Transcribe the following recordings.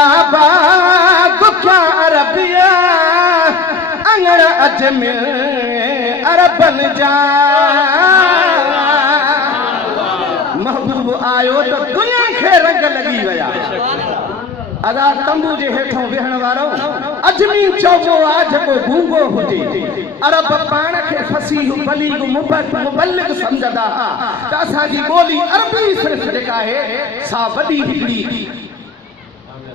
अजियाबाद क्या Arabia अंगड़ Ajmer urban जा महबूब आयो तो दुनिया खे रंग लगी वया अदा तंबू जे हेठों वेहण वारो अजमी चौबो आ जेको गूंगो हुजे अरब पाण खे फसीह बलीग मुबल्लिग समझदा त असां जी ॿोली अरबी सिर्फ़ जेका आहे सा वॾी हिकिड़ी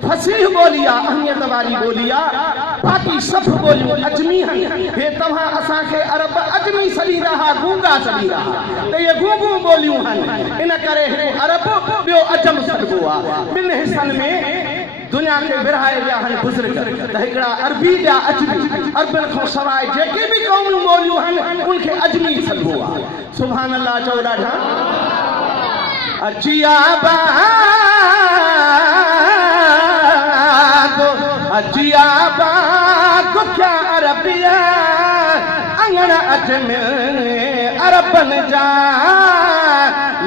फसीह बोली आहे अहमियत वारी बोली आहे बाक़ी सभु बोलियूं अजमी आहिनि हे तव्हां असांखे अरब अजमी सॾींदा हा गूंगा सॾींदा हा त इहे गूंगू बोलियूं आहिनि इन करे हिकु अरब ॿियो अजम सॾिबो आहे ॿिनि हिसनि में दुनिया खे विरहाए विया आहिनि बुज़ुर्ग त हिकिड़ा अरबी ॿिया अजमी अरबनि खां सवाइ जेके बि क़ौमियूं ॿोलियूं आहिनि उनखे अजमी सॾिबो आहे सुभान अल्लाह चओ ॾाढा अजियाबाद क्या अरबिया अंगण अजमेर अरबन जा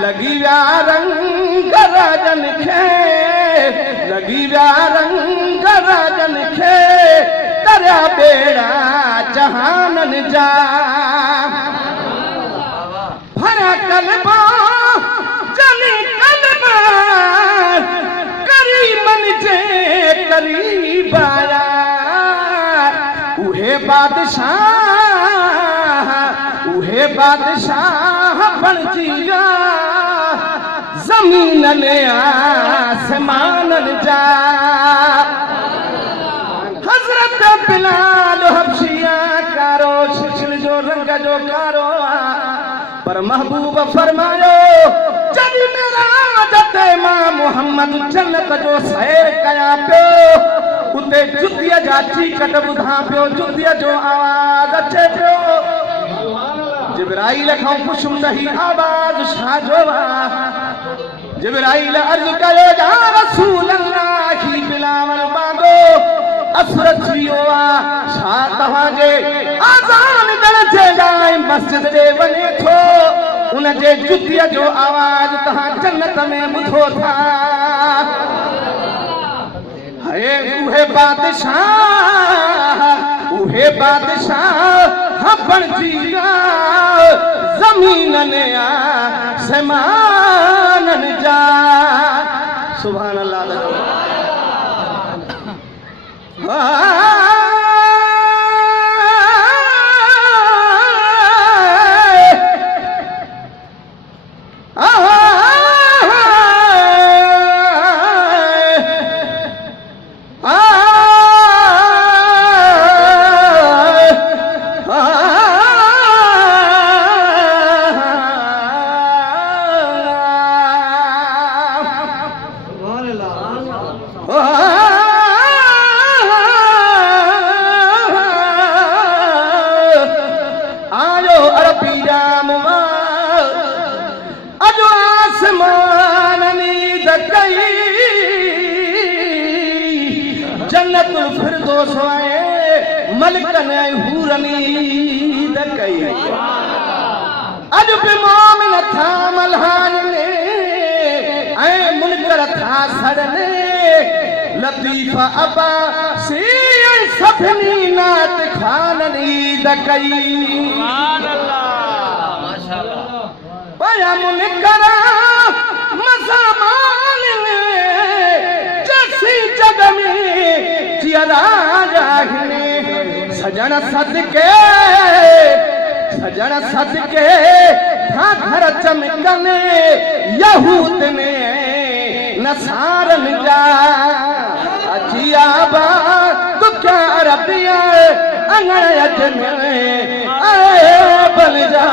लगी व्या रंग राजन खे लगी व्या रंग राजन खे तरया बेड़ा जहानन जा भरा कलबा जनी कलबा करीमन जे करीब आया उहे बादशाह बणजी विया ज़मीन ने आसमान जा हज़रत बिलाल हबशिया कारो शिशिल जो रंग जो कारो पर महबूब फरमायो जदी मेरा जते मां मोहम्मद जन्नत जो सैर कया पियो उते जुतिया जा चीकट ॿुधा पियो जुतिया जो आवाज़ अचे पियो जिब्राइल खां पुछुम रही आवाज़ छाजो जिब्राइल अर्ज़ कयो या रसूल अल्लाह ही बिलावल बांदो असर थियो आ छा तव्हांजे आज़ान ॾियण जे लाइ मस्जिद जे वञे थो उन जे जुतिया जो आवाज़ तव्हां जन्नत में ॿुधो था हे उहे बादशाह बणजी विया ज़मीन ने आसमान जा सुभान अल्लाह जन्नतुल फिरदौस आए मलकन हूरनी दकई अज बि मोमिन था मल्हान ने ऐं मुनकर था सड़ने लतीफ़ा अबा सी सभिनी नात खाननी दकई सुभान अल्लाह माशाअल्लाह पया मुनकर मज़मान ने जैसी जग में जियरा जाहिने सजन सदके था घर चमकने यहूद ने नसारन जा अजियाबा तू क्या अरबिया अंगड़ अजमेर बन जा